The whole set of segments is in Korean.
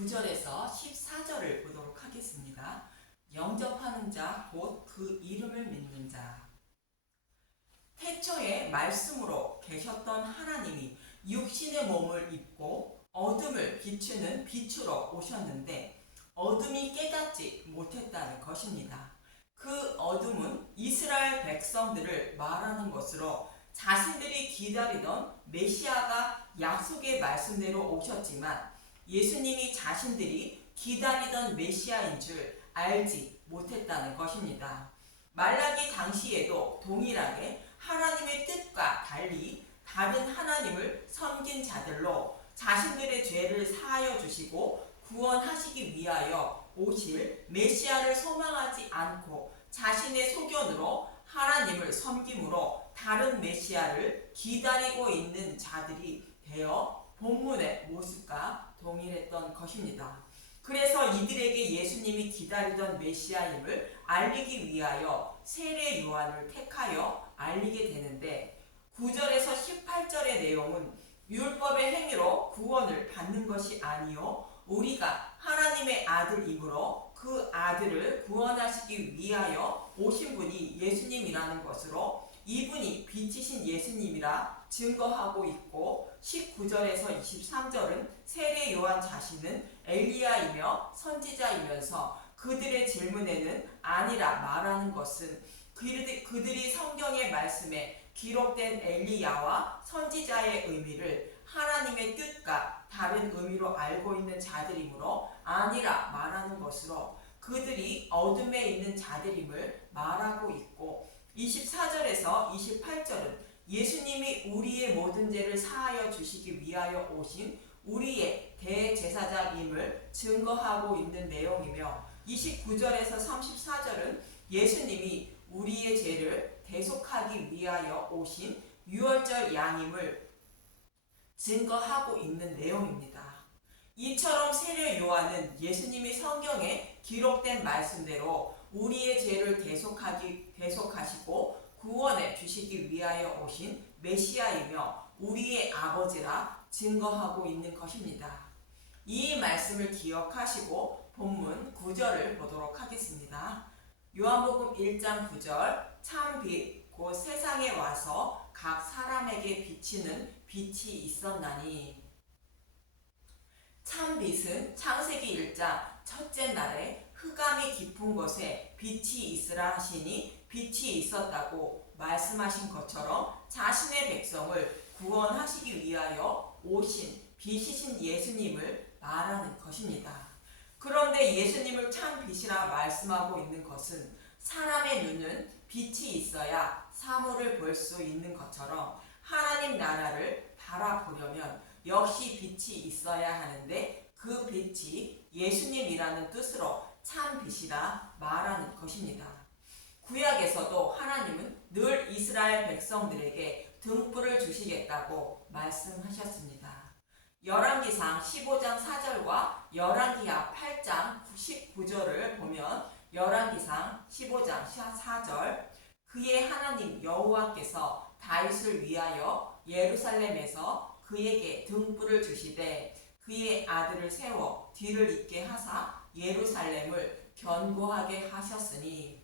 9절에서 14절을 보도록 하겠습니다. 영접하는 자, 곧 그 이름을 믿는 자. 태초에 말씀으로 계셨던 하나님이 육신의 몸을 입고 어둠을 비추는 빛으로 오셨는데 어둠이 깨닫지 못했다는 것입니다. 그 어둠은 이스라엘 백성들을 말하는 것으로 자신들이 기다리던 메시아가 약속의 말씀대로 오셨지만 예수님이 자신들이 기다리던 메시아인 줄 알지 못했다는 것입니다. 말라기 당시에도 동일하게 하나님의 뜻과 달리 다른 하나님을 섬긴 자들로 자신들의 죄를 사하여 주시고 구원하시기 위하여 오실 메시아를 소망하지 않고 자신의 소견으로 하나님을 섬김으로 다른 메시아를 기다리고 있는 자들이 되어 본문의 모습과 동일했던 것입니다. 그래서 이들에게 예수님이 기다리던 메시아임을 알리기 위하여 세례 요한을 택하여 알리게 되는데 9절에서 18절의 내용은 율법의 행위로 구원을 받는 것이 아니요 우리가 하나님의 아들이므로 그 아들을 구원하시기 위하여 오신 분이 예수님이라는 것으로 이분이 빛이신 예수님이라 증거하고 있고 19절에서 23절은 세례 요한 자신은 엘리야이며 선지자이면서 그들의 질문에는 아니라 말하는 것은 그들이 성경의 말씀에 기록된 엘리야와 선지자의 의미를 하나님의 뜻과 다른 의미로 알고 있는 자들이므로 아니라 말하는 것으로 그들이 어둠에 있는 자들임을 말하고 있고 24절에서 28절은 예수님이 우리의 모든 죄를 사하여 주시기 위하여 오신 우리의 대제사장임을 증거하고 있는 내용이며 29절에서 34절은 예수님이 우리의 죄를 대속하기 위하여 오신 유월절 양임을 증거하고 있는 내용입니다. 이처럼 세례 요한은 예수님이 성경에 기록된 말씀대로 우리의 죄를 대속하시고 구원해 주시기 위하여 오신 메시아이며 우리의 아버지라 증거하고 있는 것입니다. 이 말씀을 기억하시고 본문 9절을 보도록 하겠습니다. 요한복음 1장 9절 참 빛 곧 세상에 와서 각 사람에게 비치는 빛이 있었나니 참 빛은 창세기 1장 첫째 날에 흑암이 깊은 곳에 빛이 있으라 하시니 빛이 있었다고 말씀하신 것처럼 자신의 백성을 구원하시기 위하여 오신 빛이신 예수님을 말하는 것입니다. 그런데 예수님을 참 빛이라 말씀하고 있는 것은 사람의 눈은 빛이 있어야 사물을 볼 수 있는 것처럼 하나님 나라를 바라보려면 역시 빛이 있어야 하는데 그 빛이 예수님이라는 뜻으로 참 빛이라 말하는 것입니다. 구약에서도 하나님은 늘 이스라엘 백성들에게 등불을 주시겠다고 말씀하셨습니다. 열왕기상 15장 4절과 열왕기하 8장 19절을 보면 열왕기상 15장 4절 그의 하나님 여호와께서 다윗을 위하여 예루살렘에서 그에게 등불을 주시되 그의 아들을 세워 뒤를 잇게 하사 예루살렘을 견고하게 하셨으니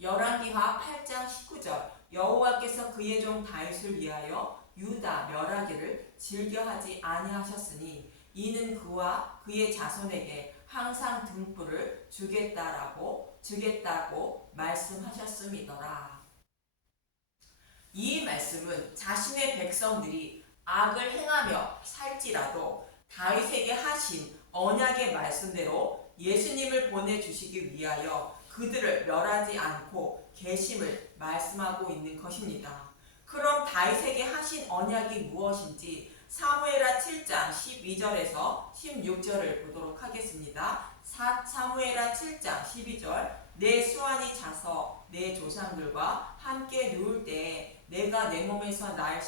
열왕기하 8장 19절 여호와께서 그의 종 다윗을 위하여 유다 멸하기를 즐겨하지 아니하셨으니 이는 그와 그의 자손에게 항상 등불을 주겠다고 말씀하셨음이더라. 이 말씀은 자신의 백성들이 악을 행하며 살지라도 다윗에게 하신 언약의 말씀대로 예수님을 보내주시기 위하여 그들을 멸하지 않고 계심을 말씀하고 있는 것입니다. 그럼 다윗에게 하신 언약이 무엇인지 사무엘하 7장 12절에서 16절을 보도록 하겠습니다. 사무엘하 7장 12절 내 수완이 자서 내 조상들과 함께 누울 때에 내가 내 몸에서 날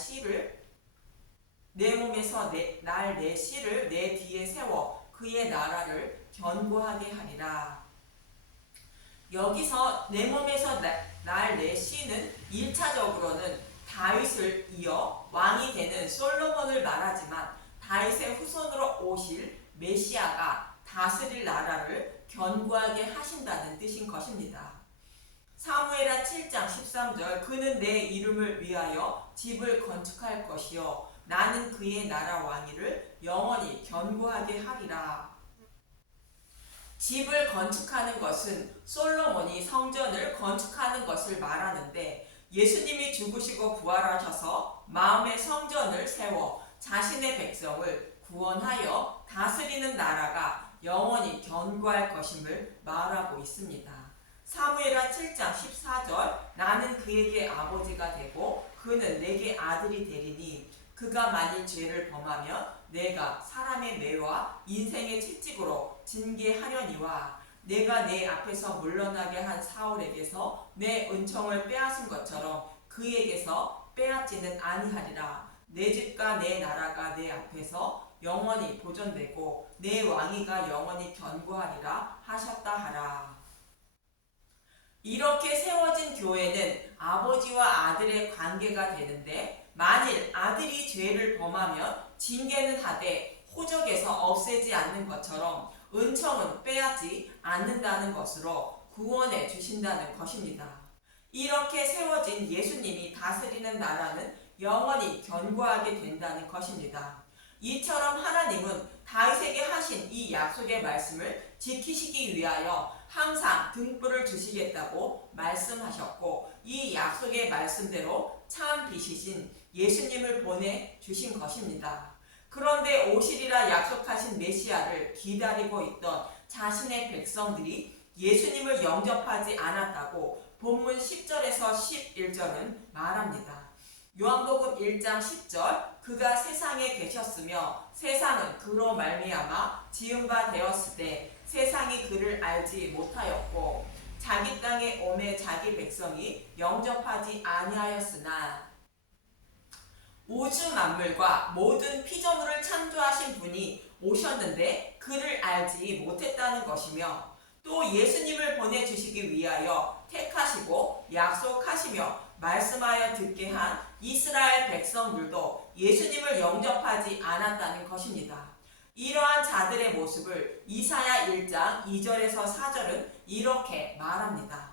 내 씨를 내 뒤에 세워 그의 나라를 견고하게 하리라. 여기서 내 몸에서 날 내 씨는 1차적으로는 다윗을 이어 왕이 되는 솔로몬을 말하지만 다윗의 후손으로 오실 메시아가 다스릴 나라를 견고하게 하신다는 뜻인 것입니다. 사무엘하 7장 13절 그는 내 이름을 위하여 집을 건축할 것이요 나는 그의 나라 왕위를 영원히 견고하게 하리라. 집을 건축하는 것은 솔로몬이 성전을 건축하는 것을 말하는데 예수님이 죽으시고 부활하셔서 마음의 성전을 세워 자신의 백성을 구원하여 다스리는 나라가 영원히 견고할 것임을 말하고 있습니다. 사무엘하 7장 14절 나는 그에게 아버지가 되고 그는 내게 아들이 되리니 그가 만일 죄를 범하면 내가 사람의 매와 인생의 채찍으로 징계하려니와 내가 내 앞에서 물러나게 한 사울에게서 내 은총을 빼앗은 것처럼 그에게서 빼앗지는 아니하리라. 내 집과 내 나라가 내 앞에서 영원히 보존되고 내 왕위가 영원히 견고하리라 하셨다 하라. 이렇게 세워진 교회는 아버지와 아들의 관계가 되는데 만일 아들이 죄를 범하면 징계는 하되 호적에서 없애지 않는 것처럼 은총은 빼앗지 않는다는 것으로 구원해 주신다는 것입니다. 이렇게 세워진 예수님이 다스리는 나라는 영원히 견고하게 된다는 것입니다. 이처럼 하나님은 다윗에게 하신 이 약속의 말씀을 지키시기 위하여 항상 등불을 주시겠다고 말씀하셨고 이 약속의 말씀대로 참 빛이신 예수님을 보내주신 것입니다. 그런데 오시리라 약속하신 메시아를 기다리고 있던 자신의 백성들이 예수님을 영접하지 않았다고 본문 10절에서 11절은 말합니다. 요한복음 1장 10절 그가 세상에 계셨으며 세상은 그로 말미암아 지은 바 되었을 때 세상이 그를 알지 못하였고 자기 땅에 오매 자기 백성이 영접하지 아니하였으나 우주 만물과 모든 피조물을 창조하신 분이 오셨는데 그를 알지 못했다는 것이며 또 예수님을 보내주시기 위하여 택하시고 약속하시며 말씀하여 듣게 한 이스라엘 백성들도 예수님을 영접하지 않았다는 것입니다. 이러한 자들의 모습을 이사야 1장 2절에서 4절은 이렇게 말합니다.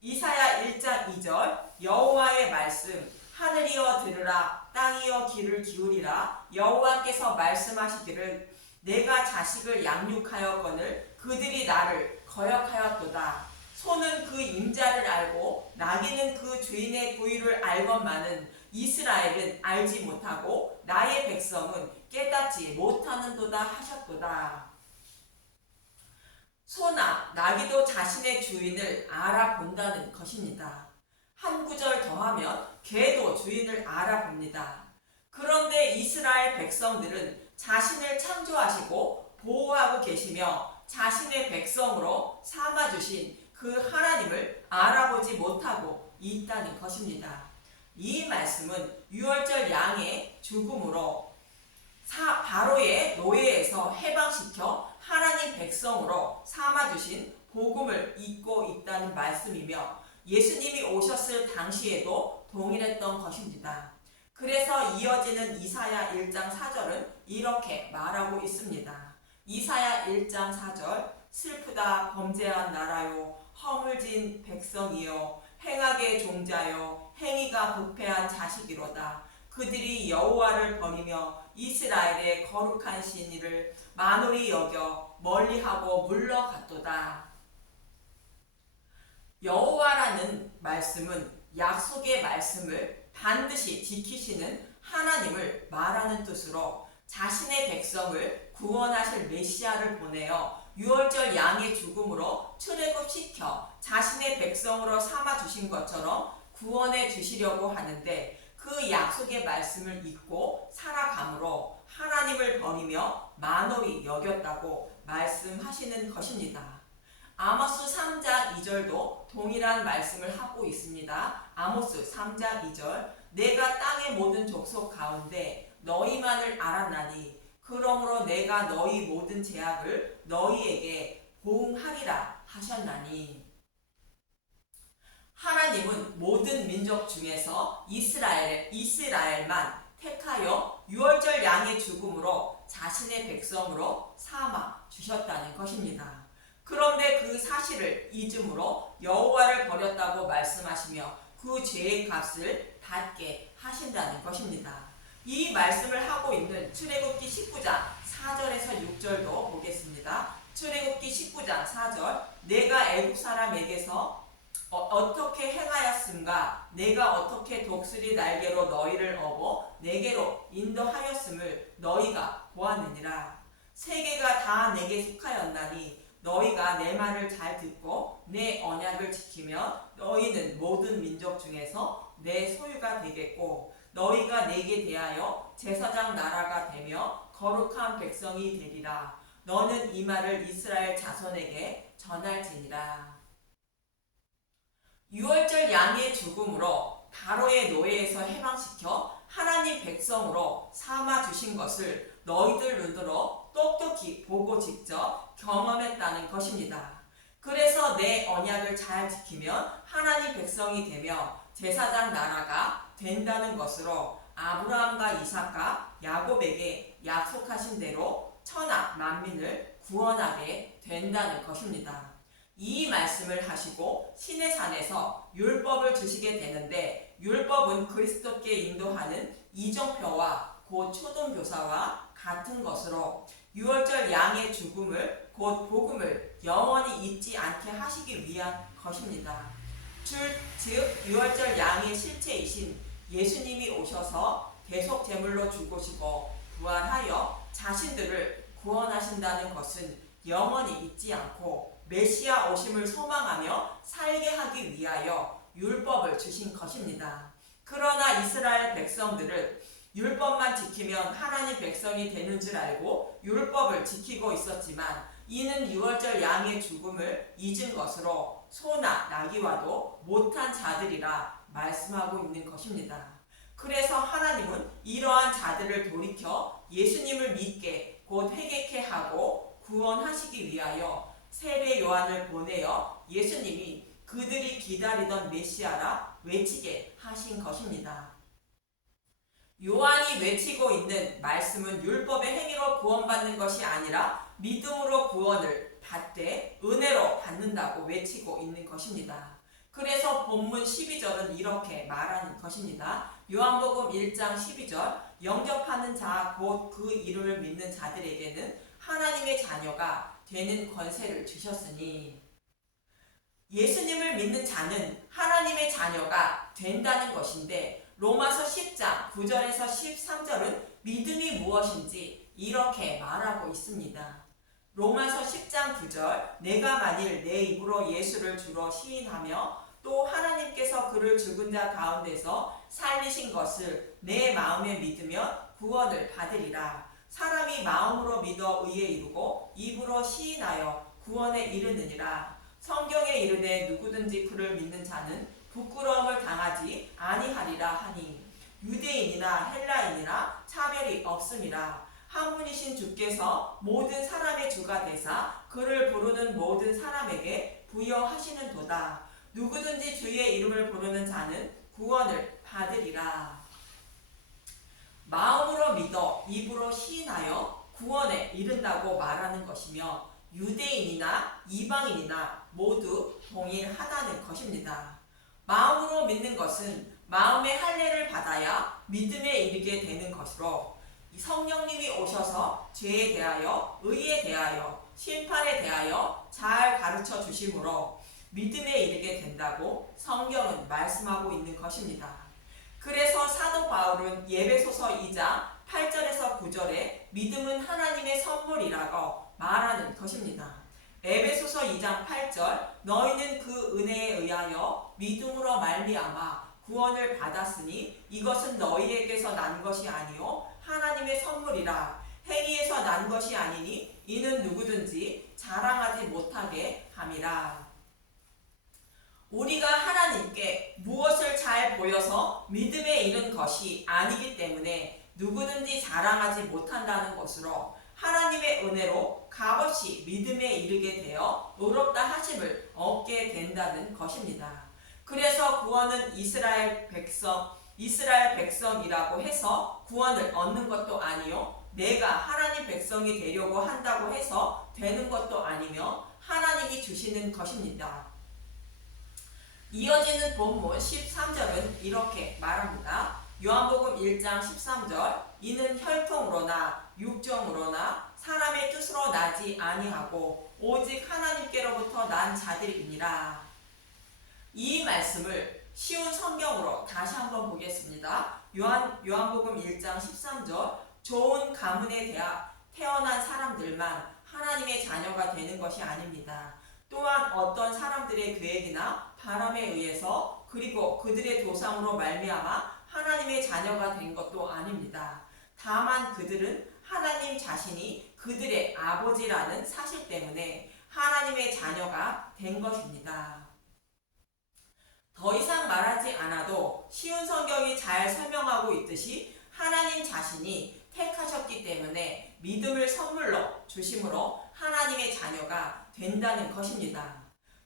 이사야 1장 2절 여호와의 말씀 하늘이여 들으라 땅이여 귀를 기울이라 여호와께서 말씀하시기를 내가 자식을 양육하였거늘 그들이 나를 거역하였도다. 소는 그 임자를 알고 나귀는 그 주인의 부위를 알건만은 이스라엘은 알지 못하고 나의 백성은 깨닫지 못하는도다 하셨도다. 소나 나귀도 자신의 주인을 알아본다는 것입니다. 한 구절 더하면 개도 주인을 알아봅니다. 그런데 이스라엘 백성들은 자신을 창조하시고 보호하고 계시며 자신의 백성으로 삼아주신 그 하나님을 알아보지 못하고 있다는 것입니다. 이 말씀은 유월절 양의 죽음으로 바로의 노예에서 해방시켜 하나님 백성으로 삼아주신 복음을 잊고 있다는 말씀이며 예수님이 오셨을 당시에도 동일했던 것입니다. 그래서 이어지는 이사야 1장 4절은 이렇게 말하고 있습니다. 이사야 1장 4절 슬프다 범죄한 나라요 허물진 백성이요 행악의 종자요 행위가 부패한 자식이로다. 그들이 여호와를 버리며 이스라엘의 거룩한 신이를 만홀히 여겨 멀리하고 물러갔도다. 여호와라는 말씀은 약속의 말씀을 반드시 지키시는 하나님을 말하는 뜻으로 자신의 백성을 구원하실 메시아를 보내어 유월절 양의 죽음으로 출애굽시켜 자신의 백성으로 삼아주신 것처럼 구원해 주시려고 하는데 그 약속의 말씀을 잊고 살아감으로 하나님을 버리며 만홀히 여겼다고 말씀하시는 것입니다. 아모스 3장 2절도 동일한 말씀을 하고 있습니다. 아모스 3장 2절 내가 땅의 모든 족속 가운데 너희만을 알았나니 그러므로 내가 너희 모든 죄악을 너희에게 보응하리라 하셨나니. 하나님은 모든 민족 중에서 이스라엘만 택하여 유월절 양의 죽음으로 자신의 백성으로 삼아 주셨다는 것입니다. 그런데 그 사실을 잊음으로 여호와를 버렸다고 말씀하시며 그 죄의 값을 받게 하신다는 것입니다. 이 말씀을 하고 있는 출애굽기 19장 4절에서 6절도 보겠습니다. 출애굽기 19장 4절 내가 애굽 사람에게서 어떻게 행하였음가 내가 어떻게 독수리 날개로 너희를 업어 내게로 인도하였음을 너희가 보았느니라. 세계가 다 내게 속하였나니 너희가 내 말을 잘 듣고 내 언약을 지키면 너희는 모든 민족 중에서 내 소유가 되겠고 너희가 내게 대하여 제사장 나라가 되며 거룩한 백성이 되리라. 너는 이 말을 이스라엘 자손에게 전할지니라. 유월절 양의 죽음으로 바로의 노예에서 해방시켜 하나님 백성으로 삼아 주신 것을 너희들 눈으로 똑똑히 보고 직접 경험했다는 것입니다. 그래서 내 언약을 잘 지키면 하나님 백성이 되며 제사장 나라가 된다는 것으로 아브라함과 이삭과 야곱에게 약속하신 대로 천하 만민을 구원하게 된다는 것입니다. 이 말씀을 하시고 시내산에서 율법을 주시게 되는데 율법은 그리스도께 인도하는 이정표와 곧 초등교사와 같은 것으로 유월절 양의 죽음을 곧 복음을 영원히 잊지 않게 하시기 위한 것입니다. 즉 유월절 양의 실체이신 예수님이 오셔서 대속 제물로 죽으시고 부활하여 자신들을 구원하신다는 것은 영원히 잊지 않고 메시아 오심을 소망하며 살게 하기 위하여 율법을 주신 것입니다. 그러나 이스라엘 백성들은 율법만 지키면 하나님 백성이 되는 줄 알고 율법을 지키고 있었지만 이는 유월절 양의 죽음을 잊은 것으로 소나 나귀와도 못한 자들이라 말씀하고 있는 것입니다. 그래서 하나님은 이러한 자들을 돌이켜 예수님을 믿게 곧 회개케 하고 구원하시기 위하여 세례 요한을 보내어 예수님이 그들이 기다리던 메시아라 외치게 하신 것입니다. 요한이 외치고 있는 말씀은 율법의 행위로 구원받는 것이 아니라 믿음으로 구원을 받되 은혜로 받는다고 외치고 있는 것입니다. 그래서 본문 12절은 이렇게 말하는 것입니다. 요한복음 1장 12절 영접하는 자 곧 그 이름을 믿는 자들에게는 하나님의 자녀가 되는 권세를 주셨으니 예수님을 믿는 자는 하나님의 자녀가 된다는 것인데 로마서 10장 9절에서 13절은 믿음이 무엇인지 이렇게 말하고 있습니다. 로마서 10장 9절 내가 만일 내 입으로 예수를 주로 시인하며 또 하나님께서 그를 죽은 자 가운데서 살리신 것을 내 마음에 믿으면 구원을 받으리라. 사람이 마음으로 믿어 의에 이르고 입으로 시인하여 구원에 이르느니라. 성경에 이르되 누구든지 그를 믿는 자는 부끄러움을 당하지 아니하리라 하니 유대인이나 헬라인이나 차별이 없음이라. 한 분이신 주께서 모든 사람의 주가 되사 그를 부르는 모든 사람에게 부여하시는 도다. 누구든지 주의 이름을 부르는 자는 구원을 받으리라. 마음으로 믿어 입으로 시인하여 구원에 이른다고 말하는 것이며 유대인이나 이방인이나 모두 동일하다는 것입니다. 마음으로 믿는 것은 마음의 할례를 받아야 믿음에 이르게 되는 것으로 성령님이 오셔서 죄에 대하여 의에 대하여 심판에 대하여 잘 가르쳐 주심으로 믿음에 이르게 된다고 성경은 말씀하고 있는 것입니다. 그래서 사도 바울은 에베소서 2장 8절에서 9절에 믿음은 하나님의 선물이라고 말하는 것입니다. 에베소서 2장 8절 너희는 그 은혜에 의하여 믿음으로 말미암아 구원을 받았으니 이것은 너희에게서 난 것이 아니요 하나님의 선물이라. 행위에서 난 것이 아니니 이는 누구든지 자랑하지 못하게 함이라. 우리가 하나님께 무엇을 잘 보여서 믿음에 이른 것이 아니기 때문에 누구든지 자랑하지 못한다는 것으로 하나님의 은혜로 값없이 믿음에 이르게 되어 의롭다 하심을 얻게 된다는 것입니다. 그래서 구원은 이스라엘 백성 이스라엘 백성이라고 해서 구원을 얻는 것도 아니요 내가 하나님 백성이 되려고 한다고 해서 되는 것도 아니며 하나님이 주시는 것입니다. 이어지는 본문 13절은 이렇게 말합니다. 요한복음 1장 13절 이는 혈통으로나 육정으로나 사람의 뜻으로 나지 아니하고 오직 하나님께로부터 난 자들이니라. 이 말씀을 쉬운 성경으로 다시 한번 보겠습니다. 요한복음 1장 13절 좋은 가문에 태어난 사람들만 하나님의 자녀가 되는 것이 아닙니다. 또한 어떤 사람들의 계획이나 바람에 의해서 그리고 그들의 조상으로 말미암아 하나님의 자녀가 된 것도 아닙니다. 다만 그들은 하나님 자신이 그들의 아버지라는 사실 때문에 하나님의 자녀가 된 것입니다. 더 이상 말하지 않아도 쉬운 성경이 잘 설명하고 있듯이 하나님 자신이 택하셨기 때문에 믿음을 선물로 주심으로 하나님의 자녀가 된다는 것입니다.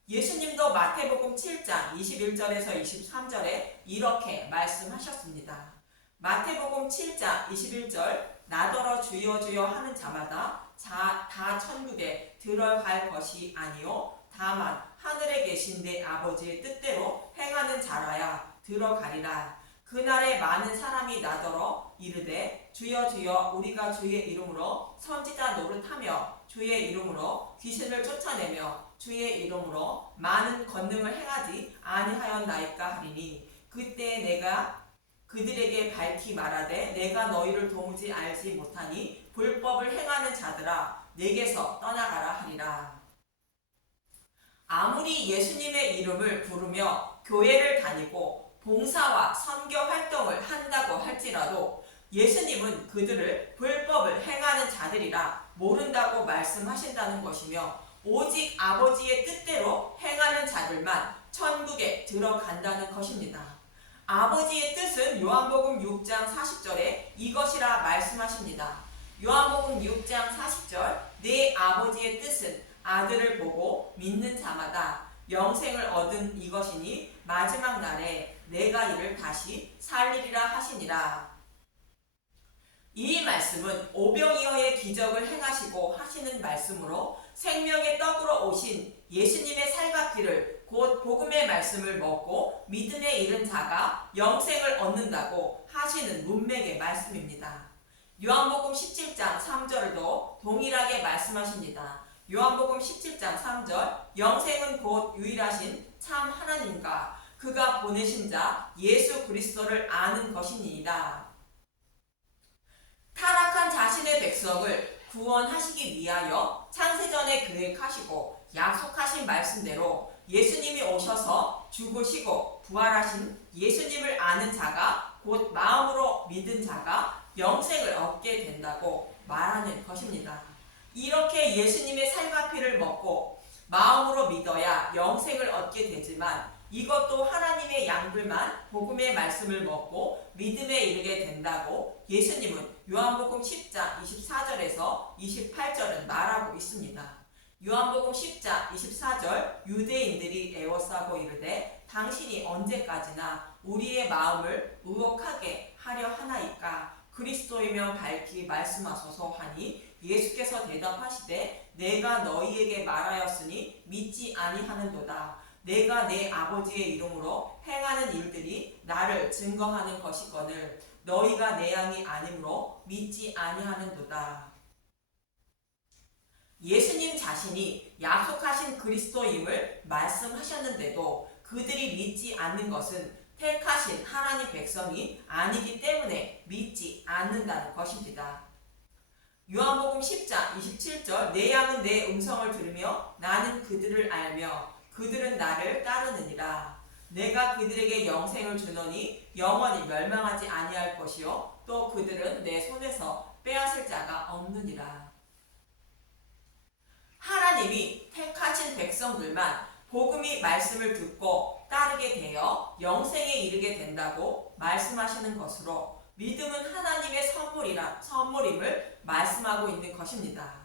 예수님도 마태복음 7장 21절에서 23절에 이렇게 말씀하셨습니다. 마태복음 7장 21절 나더러 주여 주여 하는 자마다 다 천국에 들어갈 것이 아니요 다만 하늘에 계신 내 아버지의 뜻대로 행하는 자라야 들어가리라. 그날에 많은 사람이 나더러 이르되 주여 주여 우리가 주의 이름으로 선지자 노릇하며 주의 이름으로 귀신을 쫓아내며 주의 이름으로 많은 권능을 행하지 아니하였나이까 하리니 그때 내가 그들에게 밝히 말하되 내가 너희를 도무지 알지 못하니 불법을 행하는 자들아 내게서 떠나가라 하리라. 아무리 예수님의 이름을 부르며 교회를 다니고 봉사와 선교 활동을 한다고 할지라도 예수님은 그들을 불법을 행하는 자들이라 모른다고 말씀하신다는 것이며 오직 아버지의 뜻대로 행하는 자들만 천국에 들어간다는 것입니다. 아버지의 뜻은 요한복음 6장 40절에 이것이라 말씀하십니다. 요한복음 6장 40절 내 아버지의 뜻은 아들을 보고 믿는 자마다 영생을 얻은 이것이니 마지막 날에 내가 이를 다시 살리리라 하시니라. 이 말씀은 오병이어의 기적을 행하시고 하시는 말씀으로 생명의 떡으로 오신 예수님의 살과 피를 곧 복음의 말씀을 먹고 믿음에 이른 자가 영생을 얻는다고 하시는 문맥의 말씀입니다. 요한복음 17장 3절도 동일하게 말씀하십니다. 요한복음 17장 3절 영생은 곧 유일하신 참 하나님과 그가 보내신 자 예수 그리스도를 아는 것이니이다. 타락한 자신의 백성을 구원하시기 위하여 창세전에 계획하시고 약속하신 말씀대로 예수님이 오셔서 죽으시고 부활하신 예수님을 아는 자가 곧 마음으로 믿은 자가 영생을 얻게 된다고 말하는 것입니다. 이렇게 예수님의 살과 피를 먹고 마음으로 믿어야 영생을 얻게 되지만 이것도 하나님의 양들만 복음의 말씀을 먹고 믿음에 이르게 된다고 예수님은 요한복음 10장 24절에서 28절은 말하고 있습니다. 요한복음 10장 24절 유대인들이 애워싸고 이르되 당신이 언제까지나 우리의 마음을 의혹하게 하려 하나이까 그리스도이면 밝히 말씀하소서 하니 예수께서 대답하시되 내가 너희에게 말하였으니 믿지 아니하는도다. 내가 내 아버지의 이름으로 행하는 일들이 나를 증거하는 것이거늘 너희가 내 양이 아니므로 믿지 아니하는도다. 예수님 자신이 약속하신 그리스도임을 말씀하셨는데도 그들이 믿지 않는 것은 택하신 하나님 백성이 아니기 때문에 믿지 않는다는 것입니다. 요한복음 10장 27절 내 양은 내 음성을 들으며 나는 그들을 알며 그들은 나를 따르느니라. 내가 그들에게 영생을 주노니 영원히 멸망하지 아니할 것이요 또 그들은 내 손에서 빼앗을 자가 없느니라. 하나님이 택하신 백성들만 복음의 말씀을 듣고 따르게 되어 영생에 이르게 된다고 말씀하시는 것으로 믿음은 하나님의 선물임을 말씀하고 있는 것입니다.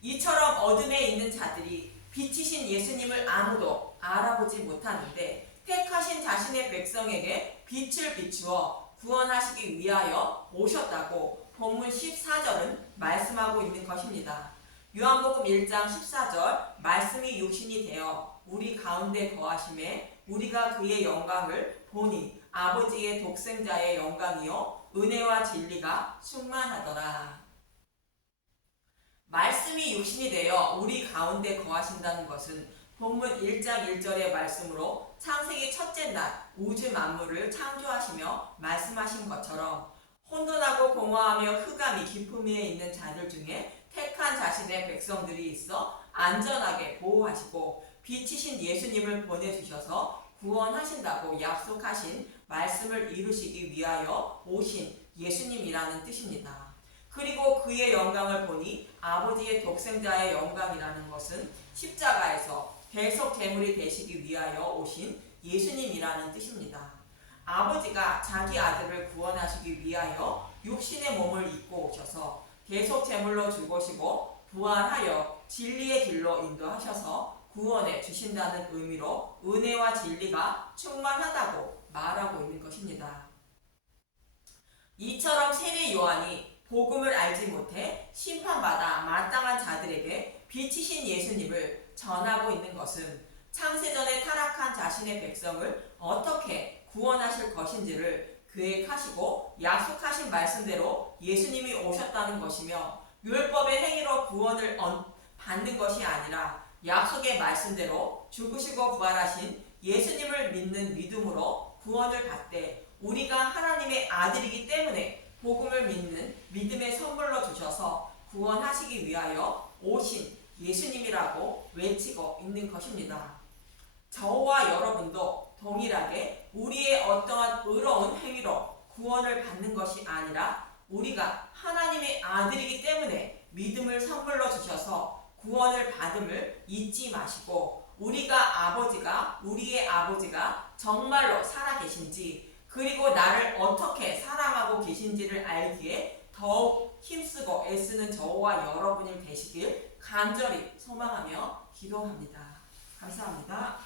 이처럼 어둠에 있는 자들이 빛이신 예수님을 아무도 알아보지 못하는데 택하신 자신의 백성에게 빛을 비추어 구원하시기 위하여 오셨다고 본문 14절은 말씀하고 있는 것입니다. 요한복음 1장 14절 말씀이 육신이 되어 우리 가운데 거하심에 우리가 그의 영광을 보니 아버지의 독생자의 영광이요 은혜와 진리가 충만하더라. 말씀이 육신이 되어 우리 가운데 거하신다는 것은 본문 1장 1절의 말씀으로 창세기 첫째 날 우주 만물을 창조하시며 말씀하신 것처럼 혼돈하고 공허하며 흑암이 깊음 위에 있는 자들 중에 택한 자신의 백성들이 있어 안전하게 보호하시고 빛이신 예수님을 보내주셔서 구원하신다고 약속하신 말씀을 이루시기 위하여 오신 예수님이라는 뜻입니다. 그리고 그의 영광을 보니 아버지의 독생자의 영광이라는 것은 십자가에서 대속 제물이 되시기 위하여 오신 예수님이라는 뜻입니다. 아버지가 자기 아들을 구원하시기 위하여 육신의 몸을 입고 오셔서 대속 제물로 죽으시고 부활하여 진리의 길로 인도하셔서 구원해 주신다는 의미로 은혜와 진리가 충만하다고 말하고 있는 것입니다. 이처럼 세례 요한이 복음을 알지 못해 심판받아 마땅한 자들에게 빛이신 예수님을 전하고 있는 것은 창세전에 타락한 자신의 백성을 어떻게 구원하실 것인지를 계획하시고 약속하신 말씀대로 예수님이 오셨다는 것이며 율법의 행위로 구원을 받는 것이 아니라 약속의 말씀대로 죽으시고 부활하신 예수님을 믿는 믿음으로 구원을 받되 우리가 하나님의 아들이기 때문에 복음을 믿는 믿음의 선물로 주셔서 구원하시기 위하여 오신 예수님이라고 외치고 있는 것입니다. 저와 여러분도 동일하게 우리의 어떠한 의로운 행위로 구원을 받는 것이 아니라 우리가 하나님의 아들이기 때문에 믿음을 선물로 주셔서 구원을 받음을 잊지 마시고 우리의 아버지가 정말로 살아계신지 그리고 나를 어떻게 사랑하고 계신지를 알기에 더욱 힘쓰고 애쓰는 저와 여러분이 되시길 간절히 소망하며 기도합니다. 감사합니다.